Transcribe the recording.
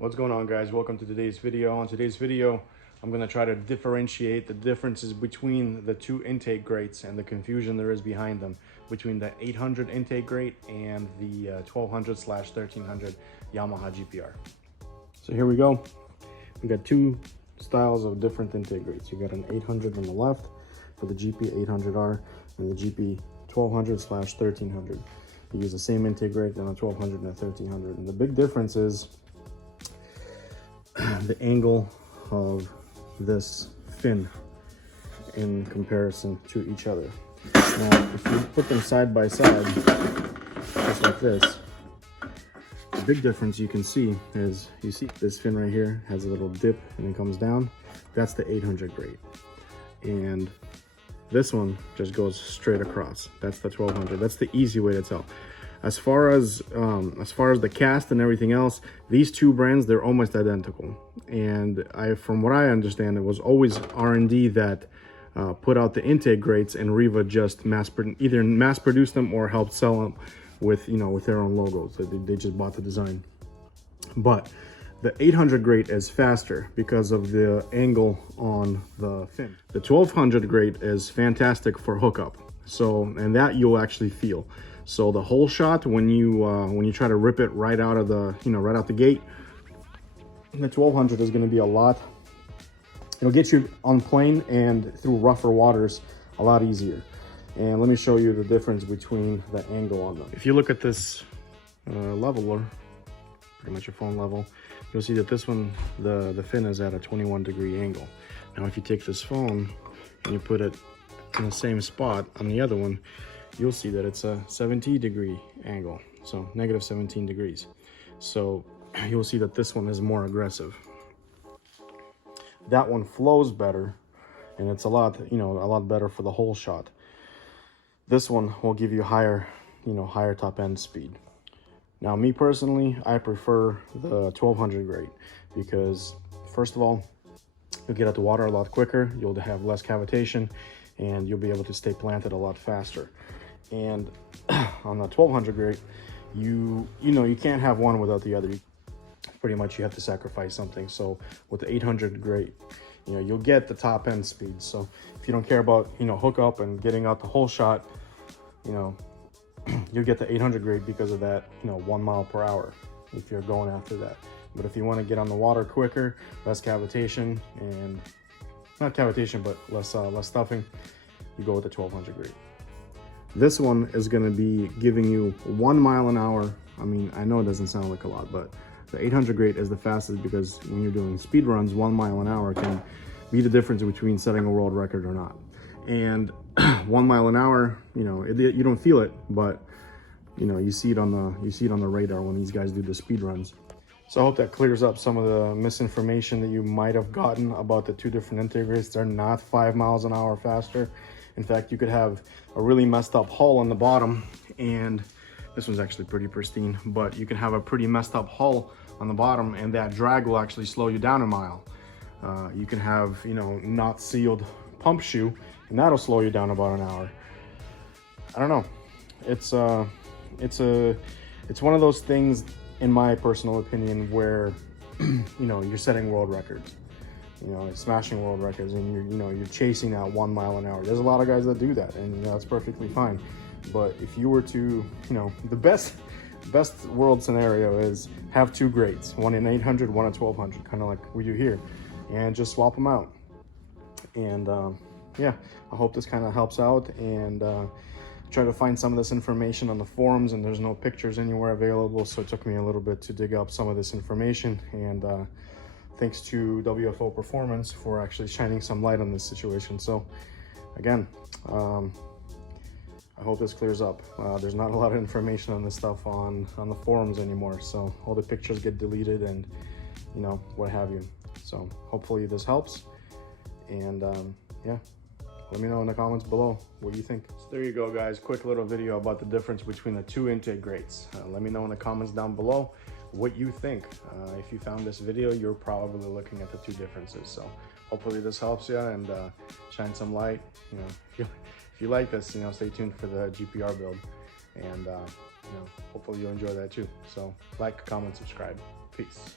What's going on, guys? Welcome to today's video. On today's video, I'm going to try to differentiate the differences between the two intake grates and the confusion there is behind them between the 800 intake grate and the 1200/1300 Yamaha GPR. So here we go. We got two styles of different intake grates. You got an 800 on the left for the GP800R and the GP1200/1300. You use the same intake grate on a 1200 and a 1300. And the big difference is the angle of this fin in comparison to each other. Now, if you put them side by side, just like this, the big difference you can see is, you see this fin right here has a little dip and it comes down. That's the 800 grate. And this one just goes straight across. That's the 1200. That's the easy way to tell. As far as the cast and everything else, these two brands, they're almost identical. And from what I understand, it was always R&D that put out the intake grates, and Riva just either mass produced them or helped sell them with their own logos. They just bought the design. But the 800 grate is faster because of the angle on the fin. The 1200 grate is fantastic for hookup. And that you'll actually feel. So the whole shot, when you try to rip it right out of the right out the gate, the 1200 is going to be it'll get you on plane and through rougher waters a lot easier. And let me show you the difference between the angle on them. If you look at this leveler, pretty much your phone level, you'll see that this one, the fin is at a 21-degree angle. Now if you take this phone and you put it in the same spot on the other one, you'll see that it's a 17-degree angle, so negative 17 degrees. So you'll see that this one is more aggressive. That one flows better, and it's a lot better for the whole shot. This one will give you higher top end speed. Now, me personally, I prefer the 1200 grate because, first of all, you'll get at the water a lot quicker, you'll have less cavitation, and you'll be able to stay planted a lot faster. And on the 1200 grate, you can't have one without the other. Pretty much you have to sacrifice something. So with the 800 grate, you'll get the top end speed. So if you don't care about hookup and getting out the whole shot, you'll get the 800 grade because of that 1 mile per hour if you're going after that. But if you want to get on the water quicker, less cavitation, and not cavitation but less stuffing, you go with the 1200 grade. This one is going to be giving you 1 mile an hour. I mean, I know it doesn't sound like a lot, but the 800 grade is the fastest because when you're doing speed runs, 1 mile an hour can be the difference between setting a world record or not. And 1 mile an hour, you don't feel it, but you see it on the radar when these guys do the speed runs. So I hope that clears up some of the misinformation that you might have gotten about the two different intake grates. They're not 5 miles an hour faster. In fact, you could have a really messed up hull on the bottom, and this one's actually pretty pristine, but you can have a pretty messed up hull on the bottom, and that drag will actually slow you down a mile. You can have, not sealed pump shoe, and that'll slow you down about an hour. I don't know. It's one of those things, in my personal opinion, where you're setting world records. Smashing world records, and you're chasing that 1 mile an hour. There's a lot of guys that do that, and that's perfectly fine. But if you were to, the best world scenario is have two grates, one in 800, one at 1200, kind of like we do here, and just swap them out. And yeah, I hope this kind of helps out, and try to find some of this information on the forums, and there's no pictures anywhere available, so it took me a little bit to dig up some of this information. And thanks to WFO Performance for actually shining some light on this situation. So again, I hope this clears up. There's not a lot of information on this stuff on the forums anymore, so all the pictures get deleted and what have you. So hopefully this helps, and yeah, let me know in the comments below what you think. So there you go, guys. Quick little video about the difference between the two intake grates. Let me know in the comments down below what you think. If you found this video, you're probably looking at the two differences. So hopefully this helps you and shine some light. If you like this, stay tuned for the GPR build, and hopefully you'll enjoy that too. So like, comment, subscribe. Peace.